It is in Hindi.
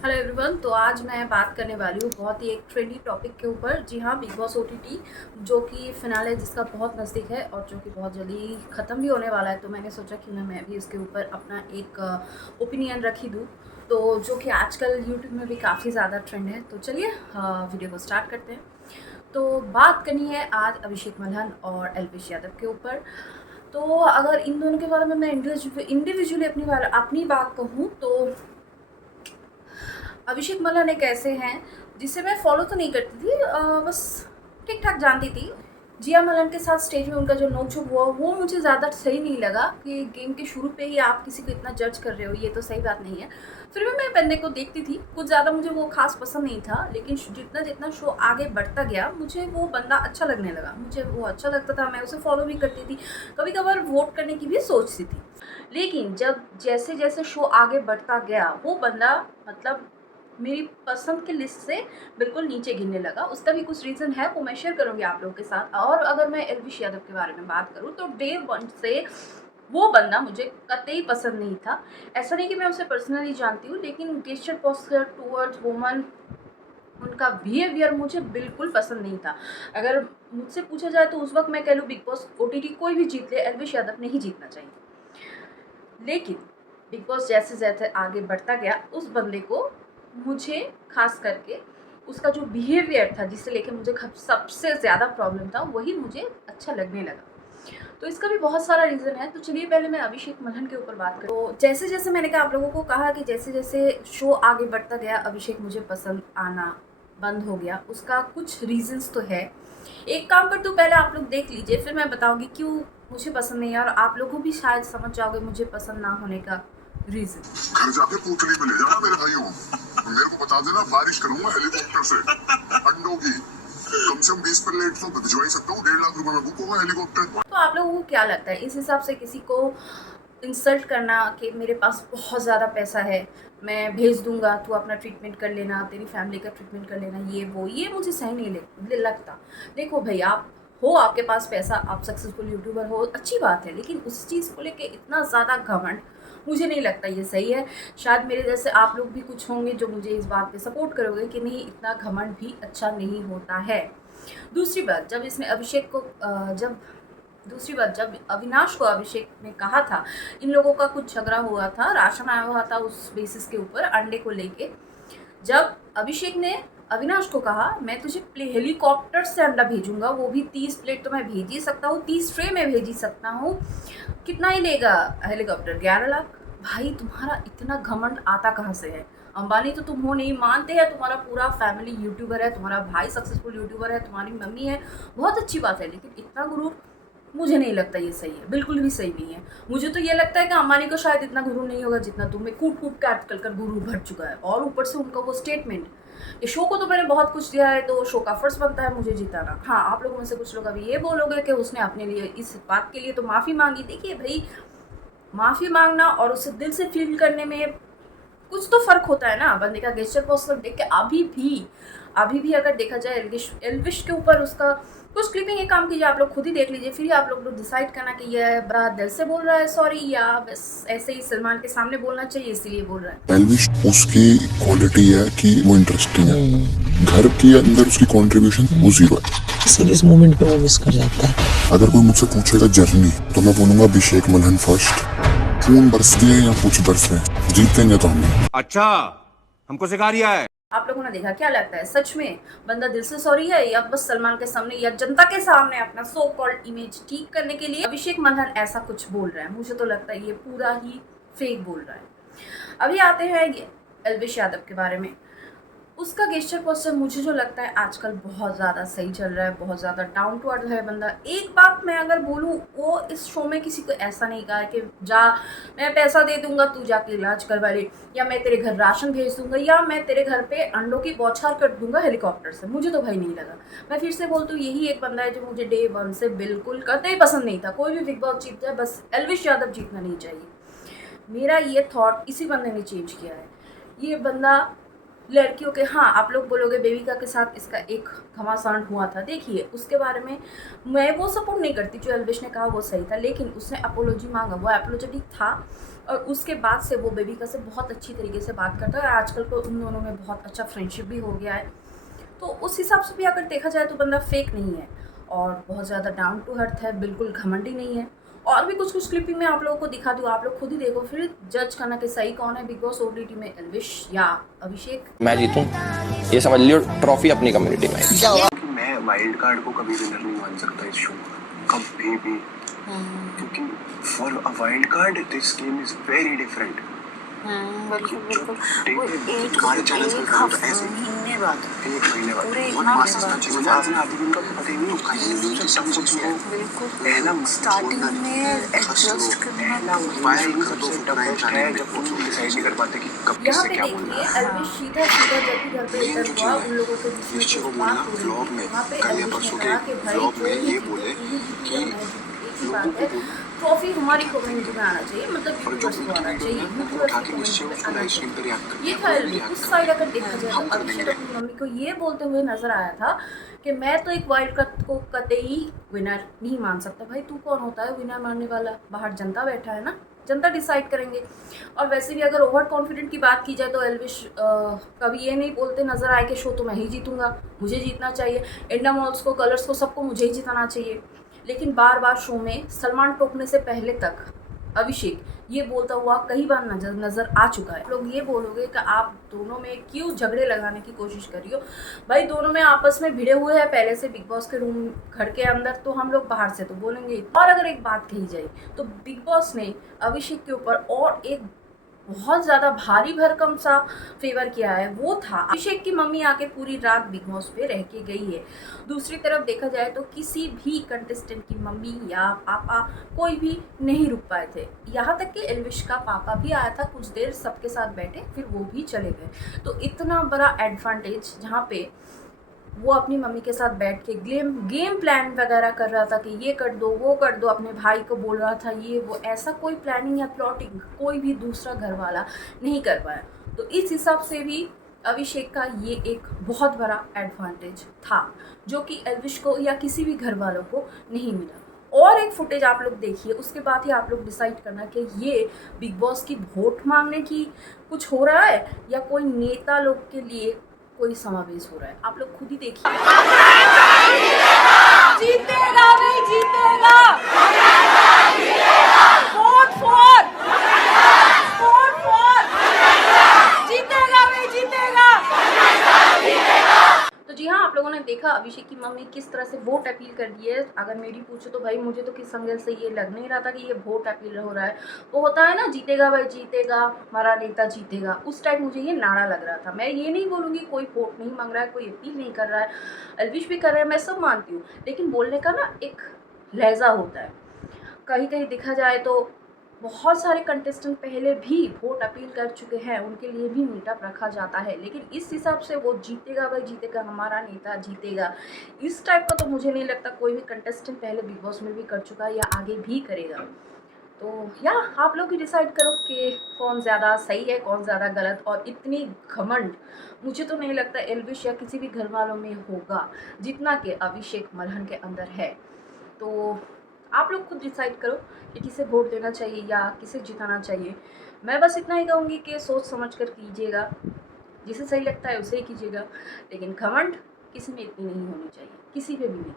Hello everyone. तो आज मैं बात करने वाली हूँ बहुत ही एक ट्रेंडी टॉपिक के ऊपर। जी हाँ, बिग बॉस ओटीटी जो कि फिनाले जिसका बहुत नज़दीक है और जो कि बहुत जल्दी ख़त्म भी होने वाला है। तो मैंने सोचा कि मैं भी इसके ऊपर अपना एक ओपिनियन रख ही दूँ, तो जो कि आजकल यूट्यूब में भी काफ़ी ज़्यादा ट्रेंड है। तो चलिए वीडियो को स्टार्ट करते हैं। तो बात करनी है आज अभिषेक मल्हन और एल्विश यादव के ऊपर। तो अगर इन दोनों के बारे में मैं इंडिविजुअली अपनी बात कहूँ तो अभिषेक मल्हन एक ऐसे हैं जिसे मैं फॉलो तो नहीं करती थी, बस ठीक ठाक जानती थी। जिया मल्हन के साथ स्टेज में उनका जो नोक-झोंक हुआ वो मुझे ज़्यादा सही नहीं लगा कि गेम के शुरू पे ही आप किसी को इतना जज कर रहे हो, ये तो सही बात नहीं है। फिर भी मैं बंदे को देखती थी, कुछ ज़्यादा मुझे वो ख़ास पसंद नहीं था, लेकिन जितना शो आगे बढ़ता गया मुझे वो बंदा अच्छा लगने लगा। मुझे वो अच्छा लगता था, मैं उसे फॉलो भी करती थी, कभी-कभार वोट करने की भी सोचती थी। लेकिन जब जैसे-जैसे शो आगे बढ़ता गया वो बंदा मतलब मेरी पसंद की लिस्ट से बिल्कुल नीचे गिरने लगा। उसका भी कुछ रीज़न है, वो मैं शेयर करूँगी आप लोगों के साथ। और अगर मैं एल्विश यादव के बारे में बात करूँ तो डे 1 से वो बंदा मुझे कतई पसंद नहीं था। ऐसा नहीं कि मैं उसे पर्सनली जानती हूँ, लेकिन गेस्चर पोस्चर टुवर्ड्स वुमन, उनका बिहेवियर मुझे बिल्कुल पसंद नहीं था। अगर मुझसे पूछा जाए तो उस वक़्त मैं कह लूँ बिग बॉस ओटीटी कोई भी जीत ले, एल्विश यादव ने ही जीतना चाहिए। लेकिन बिग बॉस जैसे-जैसे आगे बढ़ता गया, उस बंदे को मुझे ख़ास करके उसका जो बिहेवियर था जिसे लेके मुझे सबसे ज़्यादा प्रॉब्लम था, वही मुझे अच्छा लगने लगा। तो इसका भी बहुत सारा रीज़न है। तो चलिए पहले मैं अभिषेक मल्हन के ऊपर बात करूँ। तो जैसे-जैसे मैंने कहा आप लोगों को कहा कि जैसे-जैसे शो आगे बढ़ता गया, अभिषेक मुझे पसंद आना बंद हो गया। उसका कुछ रीज़न्स तो है। एक काम करती हूँ, पहले आप लोग देख लीजिए, फिर मैं बताऊँगी क्यों मुझे पसंद नहीं है और आप लोगों भी शायद समझ जाओगे मुझे पसंद ना होने का रीज़न। घर जाके पूतली में ले जाना मेरे भाइयों, मेरे को बता देना, बारिश करूंगा हेलीकॉप्टर से अंडों की। कम से कम 20 प्लेट तो भिजवा ही सकता हूँ, 1.5 लाख रुपए में बुक होगा हेलीकॉप्टर। तो आप लोगों को क्या लगता है इस हिसाब से किसी को इंसल्ट करना कि मेरे पास बहुत ज़्यादा पैसा है, मैं भेज दूंगा, तू अपना ट्रीटमेंट कर लेना, तेरी फैमिली का ट्रीटमेंट कर लेना, ये मुझे सही नहीं लगता। देखो भाई, आप हो, आपके पास पैसा, आप सक्सेसफुल यूट्यूबर हो, अच्छी बात है, लेकिन उस चीज़ को लेके इतना ज़्यादा घमंड मुझे नहीं लगता ये सही है। शायद मेरे जैसे आप लोग भी कुछ होंगे जो मुझे इस बात पे सपोर्ट करोगे कि नहीं, इतना घमंड भी अच्छा नहीं होता है। दूसरी बात, जब अविनाश को अभिषेक ने कहा था, इन लोगों का कुछ झगड़ा हुआ था, राशन आया हुआ था उस बेसिस के ऊपर अंडे को लेके। जब अभिषेक ने अविनाश को कहा मैं तुझे हेलीकॉप्टर से अंडा भेजूंगा, वो भी 30 प्लेट तो मैं भेज ही सकता हूँ, 30 ट्रे में भेज ही सकता हूँ, कितना ही लेगा हेलीकॉप्टर? 11 लाख। भाई, तुम्हारा इतना घमंड आता कहाँ से है? अंबानी तो तुम हो नहीं, मानते हैं तुम्हारा पूरा फैमिली यूट्यूबर है, तुम्हारा भाई सक्सेसफुल यूट्यूबर है, तुम्हारी मम्मी है, बहुत अच्छी बात है, लेकिन इतना गुरूर मुझे नहीं लगता ये सही है, बिल्कुल भी सही नहीं है। मुझे तो ये लगता है कि अंबानी को शायद इतना गुरूर नहीं होगा जितना तुम्हें कूट-कूट के आजकल का गुरूर भर चुका है। और ऊपर से उनका वो स्टेटमेंट, ये शो को तो मैंने बहुत कुछ दिया है, तो शो का फर्ज बनता है मुझे जिताना। हाँ, आप लोगों में से कुछ लोग अभी ये बोलोगे कि उसने अपने लिए इस बात के लिए तो माफ़ी माँगी। देखिए भई, माफ़ी माँगना और उसे दिल से फ़ील करने में कुछ तो फ़र्क होता है ना। बंदे का गेस्चर पोस्चर देख के अभी भी अगर देखा जाए, एल्विश के ऊपर उसका कुछ क्लिपिंग, एक काम कीजिए, आप लोग खुद ही देख लीजिए, फिर ही आप लोग डिसाइड करना कि ये बड़ा दिल से बोल रहा है सॉरी, या बस ऐसे ही सलमान के सामने बोलना चाहिए इसलिए बोल रहा है। एल्विश उसकी क्वालिटी है कि वो इंटरेस्टिंग है, घर के अंदर उसकी कंट्रीब्यूशन वो 0 है। सीरियस मोमेंट पे वो मिस कर जाता है। अगर कोई मुझसे पूछेगा जर्नी, तो मैं बोलूंगा अभिषेक मल्हन फर्स्ट। खून बरसते हैं या कुछ बरसे, जीतेंगे तो हम। अच्छा, हमको सिखा रिया है। आप लोगों ने देखा, क्या लगता है सच में बंदा दिल से सॉरी है, या बस सलमान के सामने या जनता के सामने अपना सो कॉल्ड इमेज ठीक करने के लिए अभिषेक मल्हन ऐसा कुछ बोल रहा है? मुझे तो लगता है ये पूरा ही फेक बोल रहा है। अभी आते हैं एल्विश यादव के बारे में। उसका गेस्चर पोस्चर मुझे जो लगता है आजकल बहुत ज़्यादा सही चल रहा है, बहुत ज़्यादा डाउन टू अर्थ है बंदा। एक बात मैं अगर बोलूँ, वो इस शो में किसी को ऐसा नहीं कहा कि जा मैं पैसा दे दूंगा तू जाके इलाज करवा ले, या मैं तेरे घर राशन भेज दूंगा, या मैं तेरे घर पे अंडों की बौछार कर दूंगा हेलीकॉप्टर से। मुझे तो भाई नहीं लगा। मैं फिर से बोलती हूँ, यही एक बंदा है जो मुझे डे 1 से बिल्कुल कतई पसंद नहीं था। कोई भी बिग बॉस जीत जाए, बस एल्विश यादव जीतना नहीं चाहिए। मेरा ये थॉट इसी बंदे ने चेंज किया है। ये बंदा लड़कियों के, हाँ आप लोग बोलोगे बेबिका के साथ इसका एक घमासान हुआ था, देखिए उसके बारे में मैं वो सपोर्ट नहीं करती, जो एल्विश ने कहा वो सही था, लेकिन उसने अपोलॉजी मांगा, वो अपोलॉजेटिक था। और उसके बाद से वो बेबिका से बहुत अच्छी तरीके से बात करता है और आजकल तो उन दोनों में बहुत अच्छा फ्रेंडशिप भी हो गया है। तो उस हिसाब से भी अगर देखा जाए तो बंदा फेक नहीं है और बहुत ज़्यादा डाउन टू अर्थ है, बिल्कुल घमंडी नहीं है। और भी कुछ क्लिपिंग में आप लोगों को दिखा दूँ, आप लोग खुद ही देखो, फिर जज करना कि सही कौन है बिग बॉस ओटीटी में, एल्विश या अभिषेक। मैं जीतूं ये समझ लियो ट्रॉफी अपनी कम्युनिटी में। मैं वाइल्ड कार्ड को कभी विनर नहीं मान सकता इस शो का, कभी भी, क्योंकि for a wild card this game is very different. बिल्कुल बिल्कुल। वो एक महीने बाद पूरे एक महीने बाद स्टार्टिंग में एडजस्ट करना यहाँ पे देखिए एल्विश सीधा जब भी घर पे एंटर हुआ उन लोगों के बीच में बात हो रही थी, वहाँ पे एल्विश ने कहा कि भाई एक ही बात है, ट्रॉफी हमारी कम्युनिटी में आना चाहिए, मतलब यूट्यूबर्स को आना चाहिए, यूट्यूबर्स की कम्युनिटी में आना चाहिए। ये था एल्विश। उस साइड अगर देखा जाए तो अभिषेक अपनी मम्मी को ये बोलते हुए नजर आया था कि मैं तो एक वाइल्ड कार्ड को कतई विनर नहीं मान सकता। भाई तू कौन होता है विनर मानने वाला? बाहर जनता बैठा है ना, जनता डिसाइड करेंगे। और वैसे भी अगर ओवर कॉन्फिडेंट की बात की जाए तो एल्विश कभी ये नहीं बोलते नजर आए कि शो तो मैं ही जीतूंगा, मुझे जीतना चाहिए, इंडिया मॉल्स को, कलर्स को, सबको मुझे ही जिताना चाहिए। लेकिन बार बार शो में सलमान टोकने से पहले तक अभिषेक ये बोलता हुआ कई बार नजर आ चुका है। लोग ये बोलोगे कि आप दोनों में क्यों झगड़े लगाने की कोशिश कर रही हो? भाई दोनों में आपस में भिड़े हुए हैं पहले से बिग बॉस के रूम घर के अंदर, तो हम लोग बाहर से तो बोलेंगे। और अगर एक बात कही जाए तो बिग बॉस ने अभिषेक के ऊपर और एक बहुत ज़्यादा भारी भरकम सा फेवर किया है, वो था अभिषेक की मम्मी आके पूरी रात बिग बॉस पे रह के गई है। दूसरी तरफ देखा जाए तो किसी भी कंटेस्टेंट की मम्मी या पापा कोई भी नहीं रुक पाए थे, यहाँ तक कि एल्विश का पापा भी आया था, कुछ देर सबके साथ बैठे, फिर वो भी चले गए। तो इतना बड़ा एडवांटेज जहाँ पे वो अपनी मम्मी के साथ बैठ के गेम प्लान वगैरह कर रहा था कि ये कर दो, वो कर दो, अपने भाई को बोल रहा था ये वो, ऐसा कोई प्लानिंग या प्लॉटिंग कोई भी दूसरा घर वाला नहीं कर पाया। तो इस हिसाब से भी अभिषेक का ये एक बहुत बड़ा एडवांटेज था जो कि एल्विश को या किसी भी घर वालों को नहीं मिला। और एक फुटेज आप लोग देखिए, उसके बाद ही आप लोग डिसाइड करना कि ये बिग बॉस की वोट मांगने की कुछ हो रहा है या कोई नेता लोग के लिए कोई समावेश हो रहा है। आप लोग खुद ही देखिए। जीतेगा भाई जीतेगा, वोट फॉर जीतेगा भाई जीतेगा। तो जी हाँ, आप लोगों ने देखा अभिषेक की मम्मी किस तरह से वोट अपील कर दी है। अगर मेरी पूछो तो भाई मुझे तो किस एंगल से ये लग नहीं रहा था कि ये वोट अपील हो रहा है। वो होता है ना, जीतेगा भाई जीतेगा, हमारा नेता जीतेगा, उस टाइप मुझे ये नारा लग रहा था। मैं ये नहीं बोलूँगी कोई वोट नहीं मांग रहा है, कोई अपील नहीं कर रहा है, एल्विश भी कर रहा है, मैं सब मानती हूँ, लेकिन बोलने का ना एक लहजा होता है। कहीं कहीं देखा जाए तो बहुत सारे कंटेस्टेंट पहले भी वोट अपील कर चुके हैं, उनके लिए भी मीटअप रखा जाता है, लेकिन इस हिसाब से वो जीतेगा भाई जीतेगा, हमारा नेता जीतेगा, इस टाइप का तो मुझे नहीं लगता कोई भी कंटेस्टेंट पहले बिग बॉस में भी कर चुका है या आगे भी करेगा। तो या आप लोग ही डिसाइड करो कि कौन ज़्यादा सही है कौन ज़्यादा गलत। और इतनी घमंड मुझे तो नहीं लगता एल्विश या किसी भी घर वालों में होगा जितना कि अभिषेक मल्हन के अंदर है। तो आप लोग खुद डिसाइड करो कि किसे वोट देना चाहिए या किसे जिताना चाहिए। मैं बस इतना ही कहूँगी कि सोच समझ कर कीजिएगा, जिसे सही लगता है उसे ही कीजिएगा, लेकिन घमंड किसी में इतनी नहीं होनी चाहिए, किसी पे भी नहीं।